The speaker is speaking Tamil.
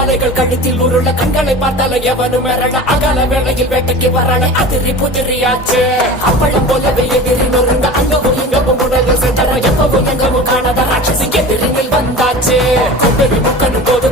மாலைகள் கழுத்தில் உருள கண்களை பார்த்தால எவனும் மிரள அகல வேளையில் வேட்டைக்கு வரல அதிரி புதிரியாச்சு அப்பளம் போலவே எதிரி நொறுங்க அங்கவும் இங்கவும் உடல்கள் சென்றன எப்பவும் எங்கவும் காணாத ராட்சசி எதிரில் வந்தாச்சு கும்பெரி முக்கனு போது